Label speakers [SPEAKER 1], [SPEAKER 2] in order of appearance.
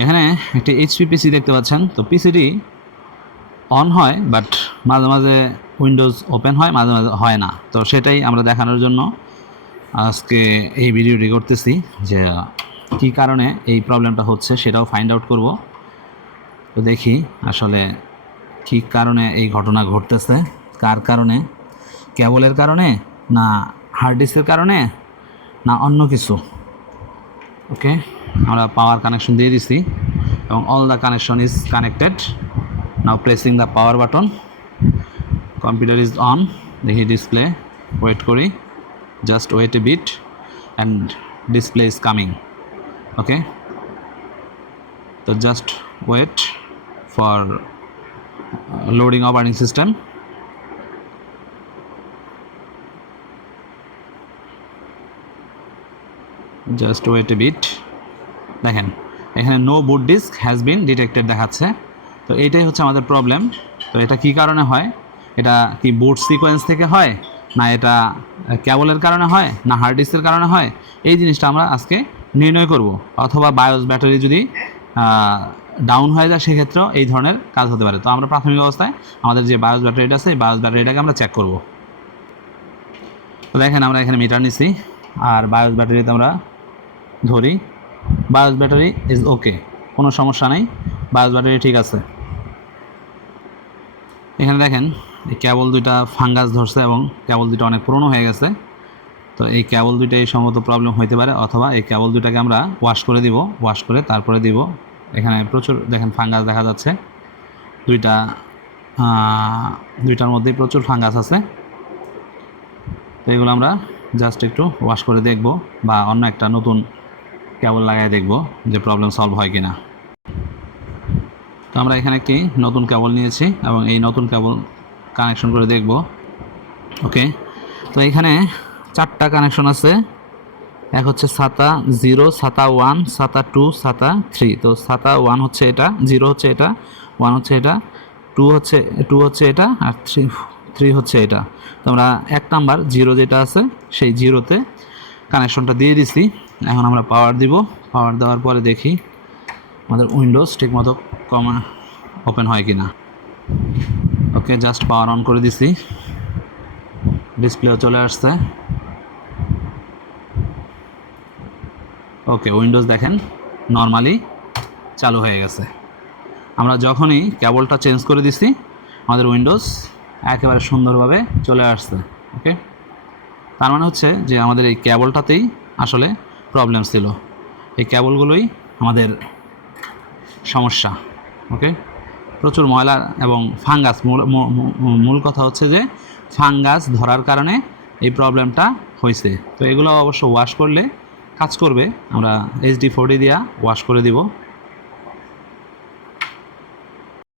[SPEAKER 1] এখানে একটি এইচপি পিসি দেখতে পাচ্ছেন। তো পিসিটি অন হয় বাট মাঝে মাঝে উইন্ডোজ ওপেন হয়, মাঝে মাঝে হয় না। তো সেটাই আমরা দেখানোর জন্য আজকে এই ভিডিওটি করতেছি যে কী কারণে এই প্রবলেমটা হচ্ছে সেটাও ফাইন্ড আউট করব। তো দেখি আসলে কী কারণে এই ঘটনা ঘটতেছে, কার কারণে, কেবলের কারণে, না হার্ড ডিস্কের কারণে, না অন্য কিছু? ওকে আমরা পাওয়ার কানেকশন দিয়ে দিছি এবং all the connection is connected now pressing the power button computer is on দেখি ডিসপ্লে ওয়েট করি. Just wait a bit and display is coming okay তো just wait for loading operating system just wait a bit দেখেন, এখানে no boot disk has been detected দেখাচ্ছে। তো এইটাই হচ্ছে আমাদের প্রবলেম তো এটা কি কারণে হয়? এটা কি বুট সিকোয়েন্স থেকে হয়? না এটা ক্যাবলের কারণে হয়? না হার্ড ডিস্কের কারণে হয়? এই জিনিসটা আমরা আজকে নির্ণয় করব। অথবা বায়োস ব্যাটারি যদি ডাউন হয়ে যায়, সেক্ষেত্রেও এই ধরনের কাজ হতে পারে। তো আমরা প্রাথমিক অবস্থায় আমাদের যে বায়োস ব্যাটারিটা আছে, এই বায়োস ব্যাটারিটাকে আমরা চেক করব। তো দেখেন আমরা এখানে মিটার নিছি। আর বায়োস ব্যাটারিতে আমরা ধরি। বায়োস ব্যাটারি ইজ ওকে কোনো সমস্যা নেই, বায়োস ব্যাটারি ঠিক আছে। এখানে দেখেন, এই কেবল দুইটা ফাঙ্গাস ধরছে এবং কেবল দুইটা অনেক পুরনো হয়ে গেছে। তো এই কেবল দুইটা এই সম্ভবত প্রবলেম হইতে পারে, অথবা এই কেবল দুইটাকে আমরা ওয়াশ করে দিব ওয়াশ করে তারপরে দিব। এখানে প্রচুর, দেখেন ফাঙ্গাস দেখা যাচ্ছে। দুইটা দুইটার মধ্যেই প্রচুর ফাঙ্গাস আছে। তো এগুলো আমরা জাস্ট একটু ওয়াশ করে দেখব, বা অন্য একটা নতুন কেবল লাগাই দেখব যে প্রবলেম সলভ হয় কিনা। তো আমরা এখানে একটি নতুন কেবল নিয়েছি এবং এই নতুন কেবল কানেকশন করে দেখব। ওকে তো এখানে চারটা কানেকশন আছে। এক হচ্ছে সাতা জিরো, সাতা ওয়ান, সাতা টু, সাতা থ্রি। তো সাতা ওয়ান হচ্ছে এটা, জিরো হচ্ছে এটা, ওয়ান হচ্ছে এটা, টু হচ্ছে টু হচ্ছে এটা, আর থ্রি থ্রি হচ্ছে এটা। তো আমরা এক নাম্বার জিরো যেটা আছে, সেই জিরোতে কানেকশনটা দিয়ে দিছি। এখন আমরা পাওয়ার দিব। পাওয়ার দেওয়ার পরে দেখি আমাদের উইন্ডোজ ঠিকমতো কমা ওপেন হয় কি না ওকে জাস্ট পাওয়ার অন করে দিছি। ডিসপ্লেও চলে আসছে। ওকে উইন্ডোজ দেখেন নর্মালি চালু হয়ে গেছে। আমরা যখনই কেবলটা চেঞ্জ করে দিছি, আমাদের উইন্ডোজ একেবারে সুন্দরভাবে চলে আসছে। ওকে তার মানে হচ্ছে যে আমাদের এই কেবলটাতেই আসলে প্রবলেম ছিল। এই ক্যাবলগুলোই আমাদের সমস্যা ওকে প্রচুর ময়লা এবং ফাঙ্গাস মূল কথা হচ্ছে যে ফাঙ্গাস ধরার কারণে এই প্রবলেমটা হয়েছে। তো এগুলো অবশ্য ওয়াশ করলে কাজ করবে। আমরা এইচডি ফোরটি দিয়া ওয়াশ করে দিব।